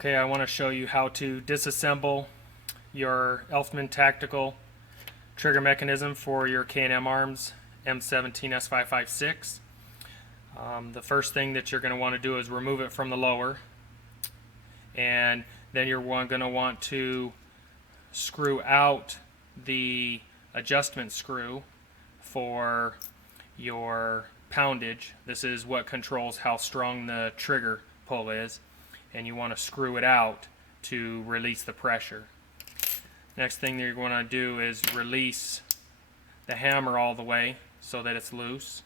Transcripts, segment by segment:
Okay, I want to show you how to disassemble your Elftmann Tactical trigger mechanism for your K&M Arms M17s556. The first thing that you're going to want to do is remove it from the lower, and then you're going to want to screw out the adjustment screw for your poundage. This is what controls how strong the trigger pull is, and you want to screw it out to release the pressure. Next thing that you're going to do is release the hammer all the way so that it's loose,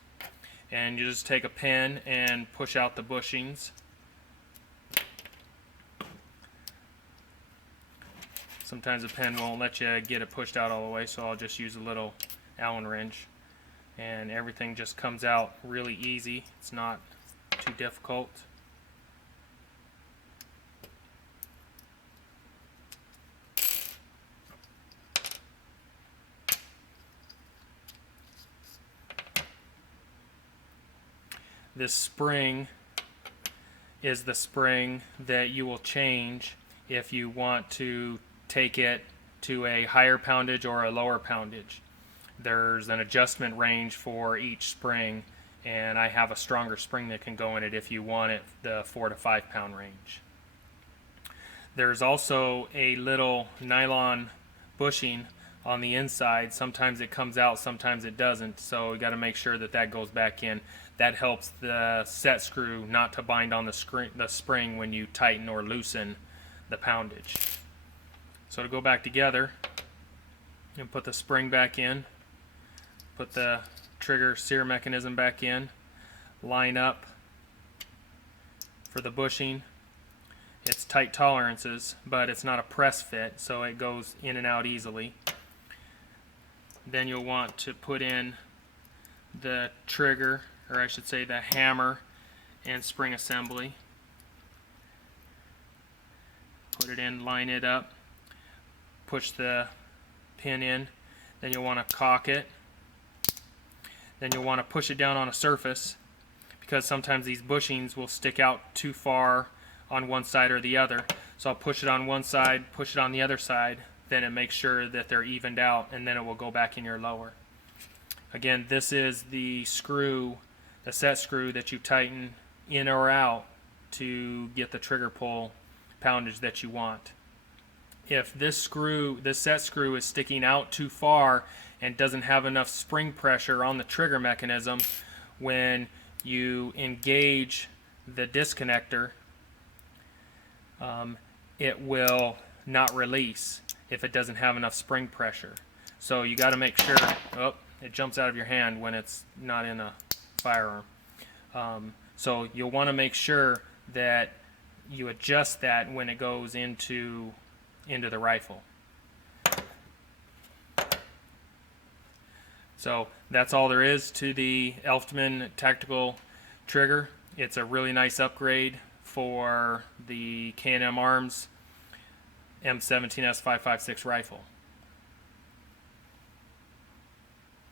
and you just take a pin and push out the bushings. Sometimes the pen won't let you get it pushed out all the way, so I'll just use a little Allen wrench, and everything just comes out really easy. It's not too difficult. This spring is the spring that you will change if you want to take it to a higher poundage or a lower poundage. There's an adjustment range for each spring, and I have a stronger spring that can go in it if you want it the 4 to 5 pound range. There's also a little nylon bushing on the inside. Sometimes it comes out, sometimes it doesn't, so you got to make sure that that goes back in. That helps the set screw not to bind on the spring when you tighten or loosen the poundage. So to go back together, and put the spring back in, put the trigger sear mechanism back in, line up for the bushing. It's tight tolerances, but it's not a press fit, so it goes in and out easily. Then you'll want to put in the trigger, or I should say the hammer and spring assembly. Put it in, line it up, push the pin in, then you'll want to cock it. Then you'll want to push it down on a surface, because sometimes these bushings will stick out too far on one side or the other. So I'll push it on one side, push it on the other side, then it makes sure that they're evened out, and then it will go back in your lower. Again, this is the screw, the set screw that you tighten in or out to get the trigger pull poundage that you want. If this set screw is sticking out too far and doesn't have enough spring pressure on the trigger mechanism, when you engage the disconnector, it will not release if it doesn't have enough spring pressure. So you got to make sure, it jumps out of your hand when it's not in a firearm. So you'll want to make sure that you adjust that when it goes into the rifle. So that's all there is to the Elftmann Tactical trigger. It's a really nice upgrade for the K&M Arms M17s556 rifle.